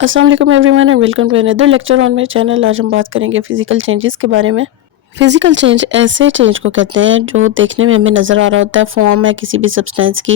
अस्सलाम वालेकुम everyone and welcome to another lecture on my channel. आज हम बात करेंगे फिजिकल चेंजेस के बारे में। फिजिकल चेंज ऐसे चेंज को कहते हैं जो देखने में हमें नज़र आ रहा होता है, फॉर्म है किसी भी सब्सटेंस की,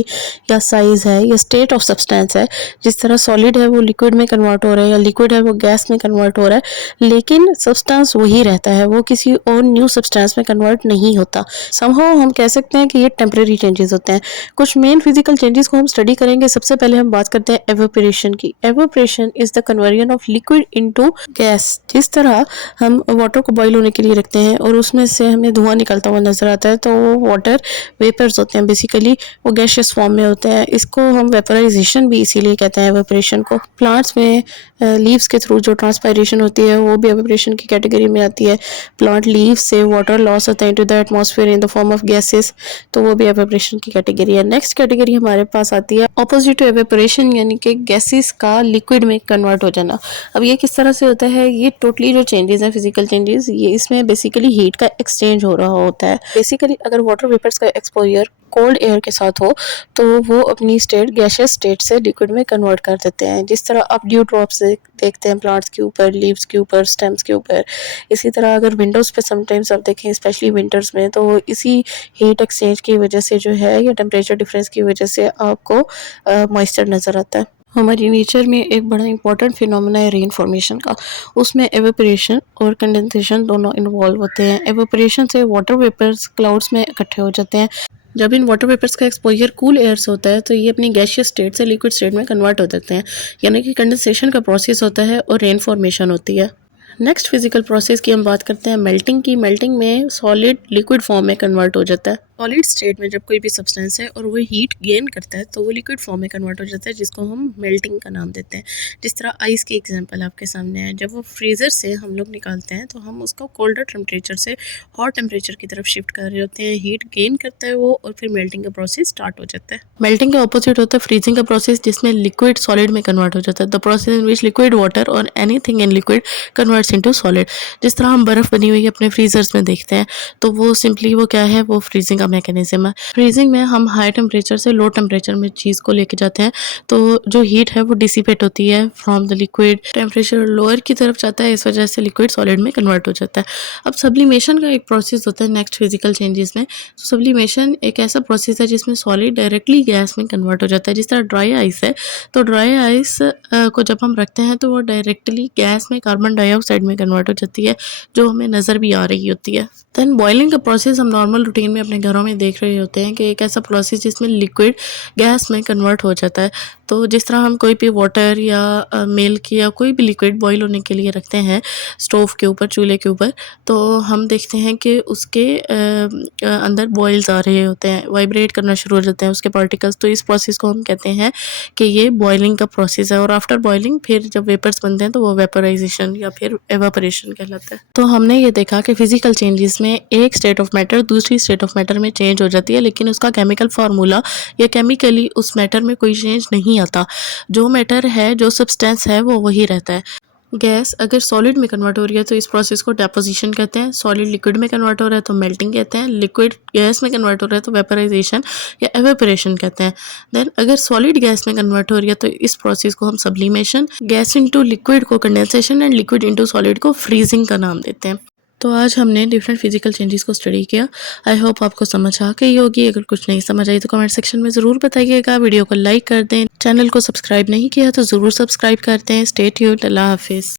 या साइज़ है, या स्टेट ऑफ सब्सटेंस है। जिस तरह सॉलिड है वो लिक्विड में कन्वर्ट हो रहा है, या लिक्विड है वो गैस में कन्वर्ट हो रहा है, लेकिन सब्सटेंस वही रहता है, वो किसी और न्यू सब्सटेंस में कन्वर्ट नहीं होता। समहाउ हम कह सकते हैं कि ये टेम्परेरी चेंजेस होते हैं। कुछ मेन फिजिकल चेंजेस को हम स्टडी करेंगे। सबसे पहले हम बात करते हैं एवोपरेशन की। Evaporation is the conversion of liquid into gas. जिस तरह हम वाटर को बॉईल होने के लिए रखते हैं और उसमें से हमें धुआं निकलता हुआ नजर आता है, तो वो वाटर वेपर्स होते हैं, बेसिकली वो गैसियस फॉर्म में होते हैं। इसको हम वेपराइजेशन भी इसीलिए कहते हैं एवोपरेशन को। प्लांट्स में लीव्स के थ्रू जो ट्रांसपायरेशन होती है वो भी एवोपरेशन की कैटेगरी में आती है। प्लांट लीव्स से वाटर लॉस होता है into the atmosphere in the form of gases, तो वो भी एवोपरेशन की कैटेगरी है। नेक्स्ट कैटेगरी हमारे पास आती है ऑपोजिट टू एवोपरेशन, यानी कि गैसेस का लिक्विड में कन्वर्ट हो जाना। अब ये किस तरह से होता है? ये टोटली जो चेंजेस हैं फिजिकल चेंजेस, ये इसमें बेसिकली हीट का एक्सचेंज हो रहा होता है। बेसिकली अगर वाटर वेपर्स का एक्सपोजर कोल्ड एयर के साथ हो तो वो अपनी स्टेट गैसियस स्टेट से लिक्विड में कन्वर्ट कर देते हैं। जिस तरह आप ड्यू ड्रॉप्स देखते हैं प्लांट्स के ऊपर, लीव्स के ऊपर, स्टेम्स के ऊपर। इसी तरह अगर विंडोज़ पे समटाइम्स आप देखें, स्पेशली विंटर्स में, तो इसी हीट एक्सचेंज की वजह से जो है, या टेम्परेचर डिफरेंस की वजह से आपको मॉइस्चर नज़र आता है। हमारी नेचर में एक बड़ा इंपॉर्टेंट फिनोमेना है रेन फॉर्मेशन का। उसमें एवेपोरेशन और कंडेंसेशन दोनों इन्वॉल्व होते हैं। एवेपोरेशन से वाटर वेपर्स क्लाउड्स में इकट्ठे हो जाते हैं। जब इन वाटर वेपर्स का एक्सपोजर कूल एयर से होता है तो ये अपनी गैसियस स्टेट से लिक्विड स्टेट में कन्वर्ट हो जाते हैं, यानी कि कंडेंसेशन का प्रोसेस होता है और रेन फॉर्मेशन होती है। नेक्स्ट फिजिकल प्रोसेस की हम बात करते हैं मेल्टिंग की। मेल्टिंग में सॉलिड लिक्विड फॉर्म में कन्वर्ट हो जाता है। सॉलिड स्टेट में जब कोई भी सब्सटेंस है और वो हीट गेन करता है तो वो लिक्विड फॉर्म में कन्वर्ट हो जाता है, जिसको हम मेल्टिंग का नाम देते हैं। जिस तरह आइस की एग्जांपल आपके सामने है, जब वो फ्रीज़र से हम लोग निकालते हैं तो हम उसको कोल्डर टेम्परेचर से हॉट टेम्परेचर की तरफ शिफ्ट कर रहे होते हैं। हीट गेन करता है वो, और फिर मेल्टिंग का प्रोसेस स्टार्ट हो जाता है। मेल्टिंग के ऑपोजिट होता है फ्रीजिंग का प्रोसेस, जिसमें लिक्विड सॉलिड में कन्वर्ट हो जाता है। The process in which liquid water और anything in liquid converts into solid. जिस तरह हम बर्फ़ बनी हुई अपने फ्रीजर्स में देखते हैं, तो वो सिंपली वो क्या है, वो फ्रीजिंग का मैकेनिज्म है। फ्रीजिंग में हम हाई टेम्परेचर से लो टेम्परेचर में चीज़ को लेके जाते हैं, तो जो हीट है वो डिसिपेट होती है from the liquid. Temperature lower की तरफ जाता है, इस वजह से लिक्विड सॉलिड में कन्वर्ट हो जाता है। अब सब्लिमेशन का एक प्रोसेस होता है नेक्स्ट फिजिकल चेंजेस में। सब्लिमेशन एक ऐसा प्रोसेस है जिसमें सॉलिड डायरेक्टली गैस में कन्वर्ट हो जाता है। जिस तरह ड्राई आइस है, तो ड्राई आइस को जब हम रखते हैं तो वो डायरेक्टली गैस में कार्बन डाइऑक्साइड में कन्वर्ट हो जाती है, जो हमें नज़र भी आ रही होती है। देन बॉइलिंग का प्रोसेस हम नॉर्मल रूटीन में अपने घरों में देख रहे होते हैं कि एक ऐसा प्रोसेस जिसमें लिक्विड गैस में कन्वर्ट हो जाता है। तो जिस तरह हम कोई भी वाटर या मिल्क या कोई भी लिक्विड बॉईल होने के लिए रखते हैं स्टोव के ऊपर, चूल्हे के ऊपर, तो हम देखते हैं कि उसके अंदर बॉइल्स आ रहे होते हैं, वाइब्रेट करना शुरू हो जाते हैं उसके पार्टिकल्स। तो इस प्रोसेस को हम कहते हैं कि ये बॉइलिंग का प्रोसेस है। और आफ्टर बॉइलिंग फिर जब वेपर्स बनते हैं तो वो वेपराइजेशन या फिर एवापोरेशन कहलाता है। तो हमने ये देखा कि फिजिकल चेंजेस में एक स्टेट ऑफ मैटर दूसरी स्टेट ऑफ मैटर में चेंज हो जाती है, लेकिन उसका केमिकल फार्मूला या केमिकली उस मैटर में कोई चेंज नहीं आता। जो मैटर है, जो सब्सटेंस है, वो वही रहता है। गैस अगर सॉलिड में कन्वर्ट हो रही है तो इस प्रोसेस को डेपोजिशन कहते हैं। सॉलिड लिक्विड में कन्वर्ट हो रहा है तो मेल्टिंग कहते हैं। लिक्विड गैस में कन्वर्ट हो रहा है तो वेपराइजेशन या एवेपोरेशन कहते हैं। देन अगर सॉलिड गैस में कन्वर्ट हो रही है तो इस प्रोसेस को हम सब्लिमेशन, गैस इनटू लिक्विड को condensation, and liquid into solid को फ्रीजिंग का नाम देते हैं। तो आज हमने डिफरेंट फिजिकल चेंजेस को स्टडी किया। आई होप आपको समझ आ गई होगी। अगर कुछ नहीं समझ आई तो कमेंट सेक्शन में ज़रूर बताइएगा। वीडियो को लाइक कर दें। चैनल को सब्सक्राइब नहीं किया तो ज़रूर सब्सक्राइब कर दें। Stay tuned. अल्लाह हाफिज़।